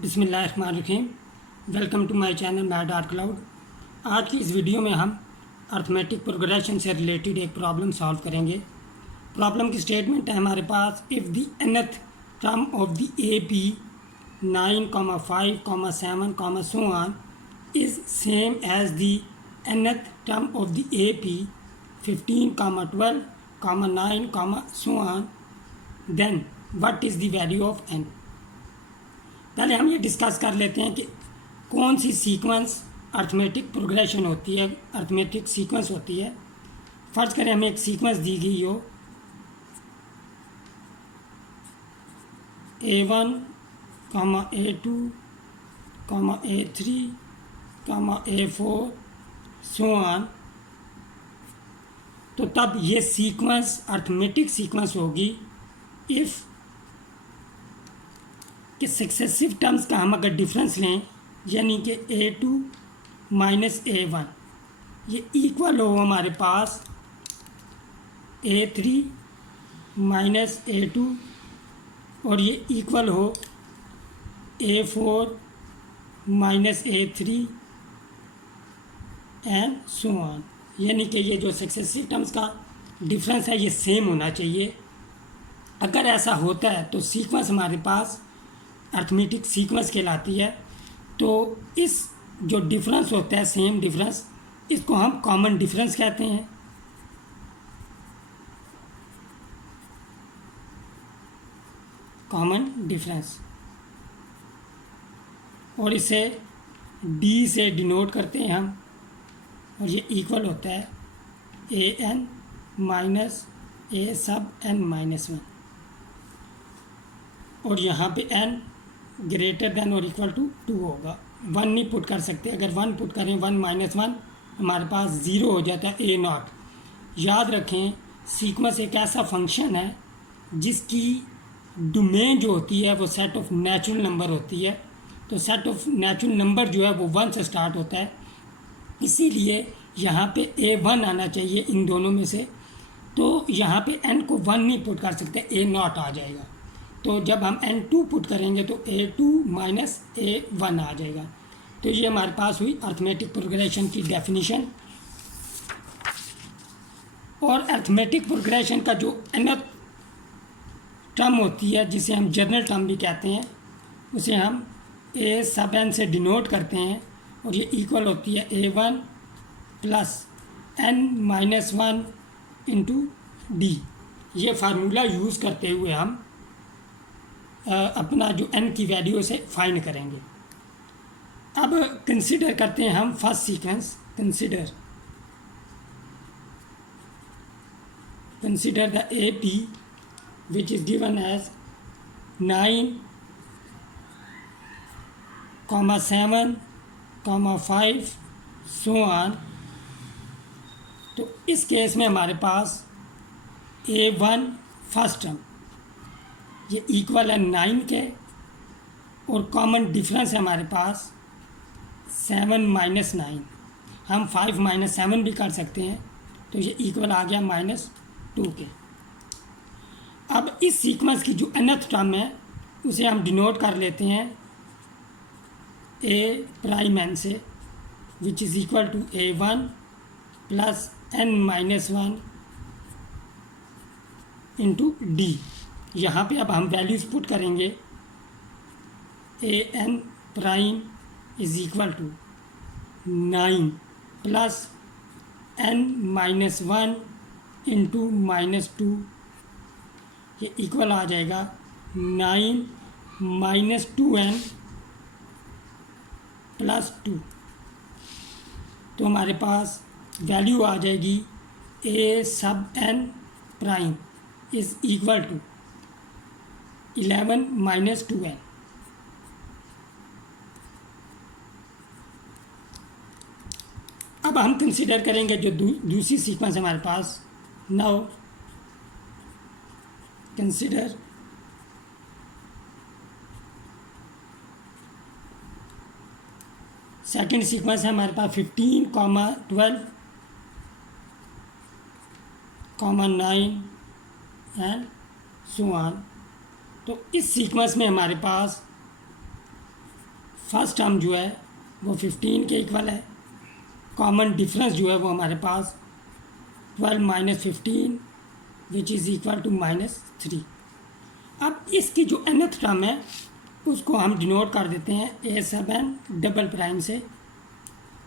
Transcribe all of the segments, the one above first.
बिस्मिल्लाहिर्रहमानिर्रहीम। Welcome to my channel mad art cloud. आज की इस वीडियो में हम अर्थमेटिक प्रोग्रेशन से रिलेटेड एक प्रॉब्लम सॉल्व करेंगे। प्रॉब्लम की स्टेटमेंट है हमारे पास, if the nth term of the A P 9, 5, 7, so on is same as the nth term of the AP 15, 12, 9, so on, then what is the value of n। पहले हम ये discuss कर लेते हैं कि कौन सी सीक्वेंस अर्थमेटिक प्रोग्रेशन होती है, अर्थमेटिक सीक्वेंस होती है। फ़र्ज़ करें हमें एक सीक्वेंस दी गई हो A1, A2, A3, A4, so on, तो तब ये सीक्वेंस अर्थमेटिक सीक्वेंस होगी इफ़ कि सक्सेसिव टर्म्स का हम अगर डिफरेंस लें, यानी कि A2 माइनस A1 ये इक्वल हो हमारे पास A3 माइनस A2 और ये इक्वल हो A4 minus A3 and so on. यानी कि ये जो सक्सेसिव टर्म्स का डिफरेंस है ये सेम होना चाहिए। अगर ऐसा होता है तो सीक्वेंस हमारे पास अर्थमेटिक सीक्वेंस कहलाती है। तो इस जो डिफरेंस होता है, सेम डिफरेंस, इसको हम कॉमन डिफरेंस कहते हैं। कॉमन डिफरेंस, और इसे डी से डिनोट करते हैं हम, और ये इक्वल होता है ए एन माइनस ए सब एन माइनस 1, और यहाँ पे n ग्रेटर देन और इक्वल टू 2 होगा। 1 नहीं पुट कर सकते, अगर 1 पुट करें 1 माइनस 1 हमारे पास 0 हो जाता है, ए नॉट। याद रखें सीक्वेंस एक ऐसा फंक्शन है जिसकी डोमेन जो होती है वो सेट ऑफ नेचुरल नंबर होती है। तो सेट ऑफ नेचुरल नंबर जो है वो 1 से स्टार्ट होता है, इसीलिए यहाँ पे A1 आना चाहिए इन दोनों में से। तो यहाँ पे n को 1 नहीं पुट कर सकते, ए नॉट आ जाएगा। तो जब हम n2 पुट करेंगे तो A2 माइनस A1 आ जाएगा। तो ये हमारे पास हुई अर्थमेटिक प्रोग्रेशन की डेफिनेशन। और अर्थमेटिक प्रोग्रेशन का जो nth टर्म होती है, जिसे हम जनरल टर्म भी कहते हैं, उसे हम A सब n से डिनोट करते हैं, और ये इक्वल होती है A1 plus n minus 1 into D. ये फार्मूला यूज़ करते हुए हम अपना जो n की वैल्यू से फाइंड करेंगे। अब कंसिडर करते हैं हम first sequence. Consider the A P which is given as 9, 7, 5, so on. तो इस केस में हमारे पास A1 फर्स्ट टर्म ये इक्वल है 9 के, और कॉमन डिफरेंस है हमारे पास 7 माइनस 9। हम 5 माइनस 7 भी कर सकते हैं, तो ये इक्वल आ गया -2 के। अब इस सीक्वेंस की जो nth टर्म है उसे हम डिनोट कर लेते हैं A prime n say, which is equal to A1 plus n minus 1 into d. यहाँ पे अब हम वैल्यूज़ पुट करेंगे। A n prime is equal to 9 plus n minus 1 into -2, ये इक्वल आ जाएगा 9 माइनस 2n प्लस 2। तो हमारे पास वैल्यू आ जाएगी A सब n prime is equal to 11 minus 2n। अब हम कंसिडर करेंगे जो दूसरी सीक्वेंस हमारे पास। नाउ कंसिडर सेकेंड सीक्वेंस है हमारे पास 15, 12, 9 एंड सो ऑन। तो इस सीक्वेंस में हमारे पास फर्स्ट टर्म जो है वो 15 के इक्वल है। कॉमन डिफरेंस जो है वो हमारे पास 12 minus 15 which is equal to -3। अब इसकी जो nth टर्म है उसको हम डिनोट कर देते हैं A7 डबल प्राइम से,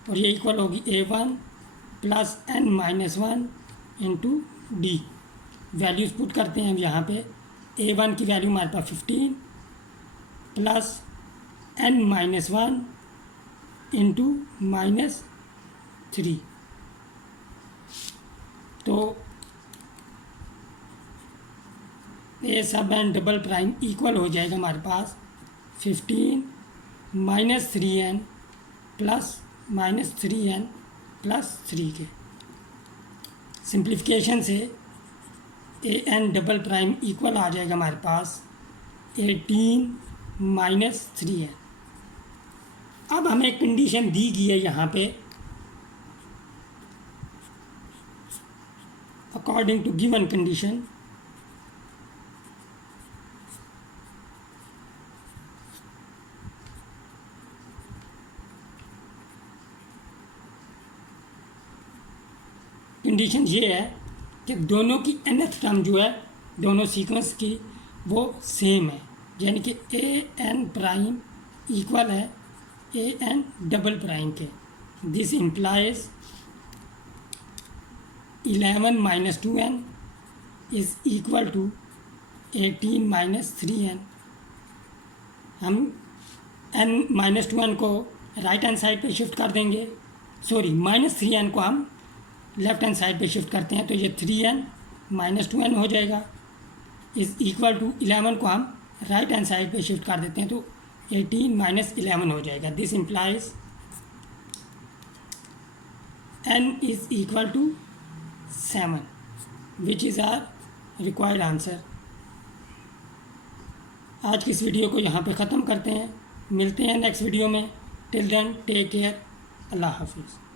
और ये इक्वल होगी A1 plus n-1 into D. Values put करते हैं हम यहाँ पे। A1 की वैल्यू हमारे पास 15 प्लस n-1 इंटू -3, तो A7 डबल प्राइम इक्वल हो जाएगा हमारे पास 15 minus 3n plus -3n plus 3 के। सिंप्लीफिकेशन से an डबल प्राइम इक्वल आ जाएगा हमारे पास 18 माइनस 3n। अब हमें एक कंडीशन दी गई है यहाँ पे, according to given condition condition ये है कि दोनों की nth टर्म जो है दोनों सीक्वेंस की वो सेम है, यानी कि an प्राइम इक्वल है an डबल प्राइम के। This implies 11 minus 2n is equal to 18 minus 3n। हम n-2n को राइट हैंड साइड पे शिफ्ट कर देंगे, सॉरी -3n को हम लेफ्ट हैंड साइड पे शिफ्ट करते हैं, तो ये 3n माइनस 2n हो जाएगा। इज़ इक्वल टू 11 को हम राइट हैंड साइड पे शिफ्ट कर देते हैं, तो 18 माइनस 11 हो जाएगा। This implies n is equal to 7 which is our required answer. आज की इस वीडियो को यहाँ पे ख़त्म करते हैं, मिलते हैं नेक्स्ट वीडियो में। टिल देन टेक केयर, अल्लाह हाफिज़।